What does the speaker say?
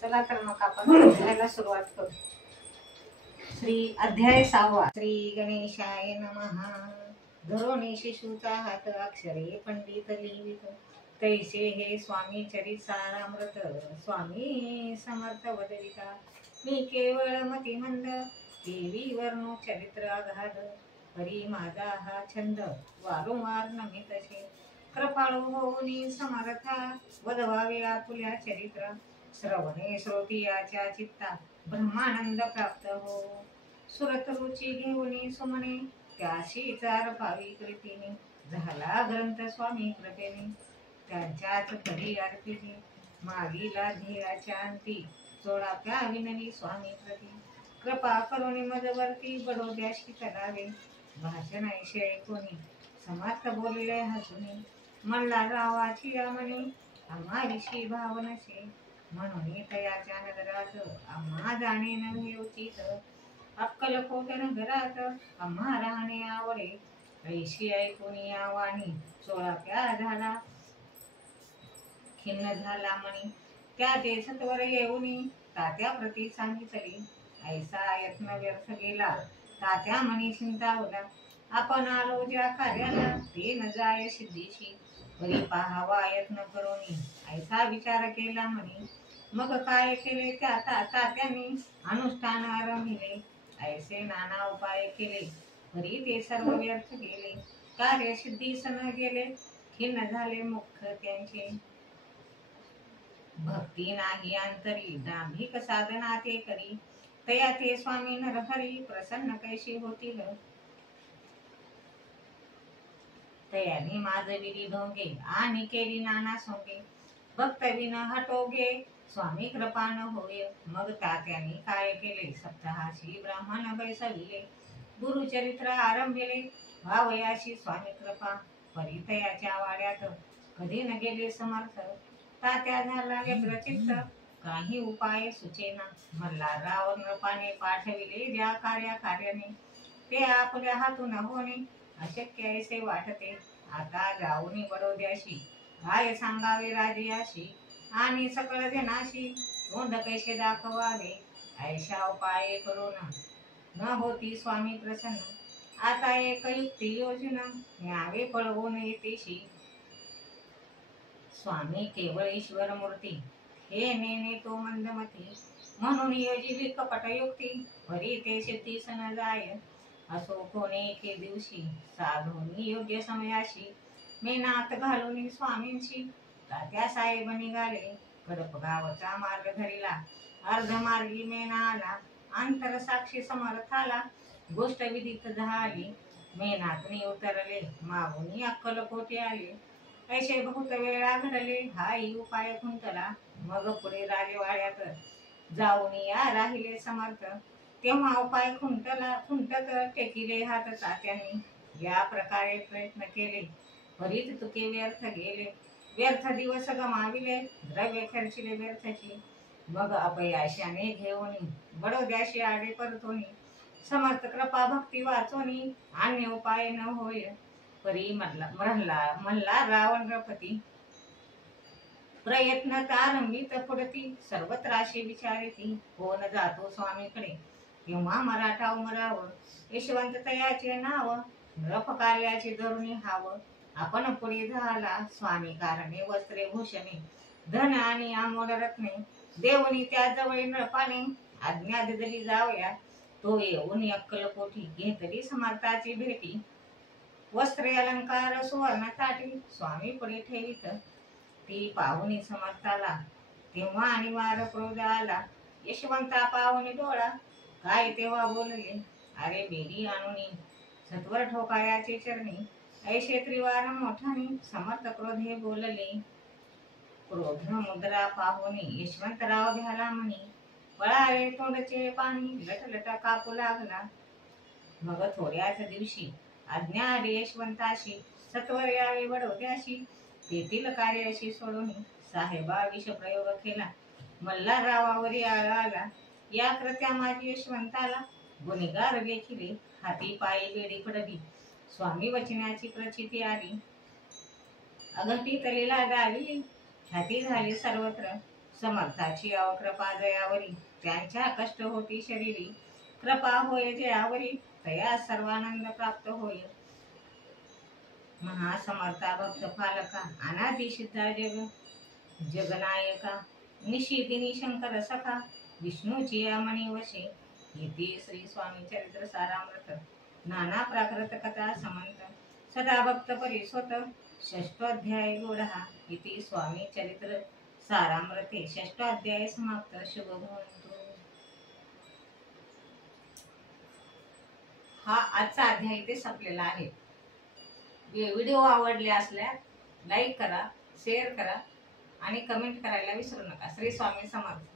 चला तर मग आपण अध्यायाला सुरुवात करू. श्री अध्याय 6. श्री गणेशाय नमः. धरोणी शिशूचा हात अक्षरे पंडित लिहित, तैसे हे स्वामी चरित सारामृत. स्वामी समर्थ वदविता, मी केवळ मतिमंद, देवी वर्णो चरित्र अगाध. परी माझा हा छंद, वारंवार नमी तसे. कृपाळू होऊनी समर्था, वदवावे आपुल्या चरित्र. श्रवणे श्रोतियाच्या चित्ता, ब्रह्मानंद प्राप्त हो. सुरत रुची घेऊनी सुमने, त्याशी चार पावी कृतीने. झाला ग्रंथ स्वामी कृपेने, त्यांच्याच परी अर्पिते. मागीला ध्येयाच्या अंती, चोळाप्या विनवी स्वामी प्रती. कृपा करुणी मजवरती, बडोद्याशी चलावे. भाषण ऐशी ऐकोनी, समर्थ बोलले हसुनी. म्हणला रावाची आमने, आम्हाविषयी भाव नसे. म्हणून तयाच्या नगरात, आम्हा जाणे नव्हे उचित. अक्कलकोट नगरात, आम्हा राहणे आवडे. ऐशी ऐकून या वाणी, चोळाप्या झाला खिन्न झाला मणी. त्या ते सत्वर येऊनी, तात्या प्रती सांगितली. ऐसा यत्न व्यर्थ गेला, तात्या मनी चिंतावला. आपण आलो ज्या कार्याला, ते न जाय सिद्धीशी. परी पाहावा यत्न करोनी, ऐसा विचार केला म्हणी. मग काय केले त्या तात्याने, अनुष्ठान आरंभिले. ऐसे नाना उपाय केले, परी ते सर्व व्यर्थ गेले. कार्य सिद्धीस न गेले, खिन्न झाले मुख त्यांचे. भक्ती नाही अंतरी, दांभिक साधना ते करी. तया ते स्वामी नरहरी, प्रसन्न कैशी होतील. तयाने माजविली ढोंगे, आणि केली नाना सोंगे. भक्त विन हटोगे, स्वामी कृपान होय. मग तात्याने काय केले, सप्ताहाशी ब्राह्मण बैसविले. गुरुचरित्र आरंभिले, व्हावयाशी स्वामी कृपा. परितयाच्या वाड्यात, कधी न गेले समर्थ. तात्या झाला व्यग्रचित्त, काही उपाय सुचेना. मल्हारराव नृपाने पाठविले ज्या कार्याने, ते आपल्या हातून होणे अशक्य ऐसे वाटते. आता जाऊनी बडोद्याशी, काय सांगावे राजयाशी. आणि सकळ जनाशी, तोंड कैसे दाखवावे. ऐशा उपाय करून न होती स्वामी प्रसन्न. आता एक युक्ती योजना, न्यावे पळवून येतेशी. स्वामी केवळ ईश्वर मूर्ती, हे नेने तो मंदमती. म्हणून योजिली कपट युक्ती, परी ते सिद्धीस न जाय. असो कोणी एके दिवशी, साधूनी योग्य समयाशी. मेनात घालून स्वामींशी, तात्या साहेब निघाले. कडप गावचा मार्ग धरिला, अर्धमार्गी मेना आला. अंतर साक्षी समर्थाला, गोष्ट विदित झाली. मेनातनी उतरले, मागून अक्कलकोटे आले. ऐसे बहुत वेळा घडले, हाही उपाय खुंटला. मग पुढे राजवाड्यात जाऊन या राहिले समर्थ. तेव्हा उपाय खुंटत टेकिले हात तात्यांनी. या प्रकारे प्रयत्न केले, परीत तुके व्यर्थ गेले. व्यर्थ दिवस गमाविले, द्रव्य खर्चिले व्यर्थची. मग अपयाशाने घेऊन बडोद्याशी आडे परतोनी. समर्थ कृपा भक्ती वाचोनी, अन्य उपाय न होय. परी मल्हारराव नृपती, प्रयत्न तारंभित पुढती. सर्वत्राशी विचारिती, कोण जातो स्वामीकडे. तेव्हा मराठा उमराव, यशवंत तयाचे नाव. नृप कार्याचे धरुणी हाव, आपण पुढे झाला. स्वामी कारणे वस्त्रे भूषणे, धन आणि अमोल रत्ने. देऊनी त्या जवळ नृपाने, आज्ञा दिली जावया. तो येऊन अक्कलकोटी, घेतली समर्थाची भेटी. वस्त्रे अलंकार सुवर्ण ताटी, स्वामी पुढे ठेवीत. ती पाहुनी समर्थाला, तेव्हा अनिवार्य क्रोध आला. यशवंता पाहुनी डोळा, काय तेव्हा बोलले. अरे बेरी आणूनी, सत्वर ठोकायाचे चरणी. ऐशे त्रिवार मोठानी, समर्थ क्रोधे बोलले. क्रोध मुद्रा पाहुनी, यशवंतराव भ्याला म्हणी. पळाले तोंडचे पाणी, लटलट कापू लागला. मग थोड्याच दिवशी आज्ञा आली यशवंताशी. सत्वर यावे बडोद्याशी, तेथील कार्याशी सोडून. साहेबा विषप्रयोग केला, मल्हाररावावरी आळ आला. या कृत्या माझी यशवंताला, गुन्हेगार लेखिले. हाती पायी बेडी पडली, स्वामी वचनाची प्रचिती आली. अघटित लीला दाविली, ख्याती झाली सर्वत्र. समर्थाची अव कृपा जयावरी, त्यांच्या कष्ट होती शरीरी, कृपा होय जयावरी, तया सर्वानंद प्राप्त होय. महासमर्था भक्त फालका, अनादि सिद्धा जगनायका, निशिदिनी शंकर सखा, विष्णूची या मणी वशे. इति श्री स्वामी चरित्र सारामृत, नाना प्राकृत कथा समंत, सदा भक्त परिस्वत, षष्ठोध्याय गोडहा. इति स्वामी चरित्र सारामृते षष्ठोध्याय समाप्त. शुभ भवन्तु. हा आजचा अध्याय इथे संपलेला आहे. व्हिडिओ आवडले असल्यास लाईक करा, शेअर करा आणि कमेंट करायला विसरू नका. श्री स्वामी समर्थ.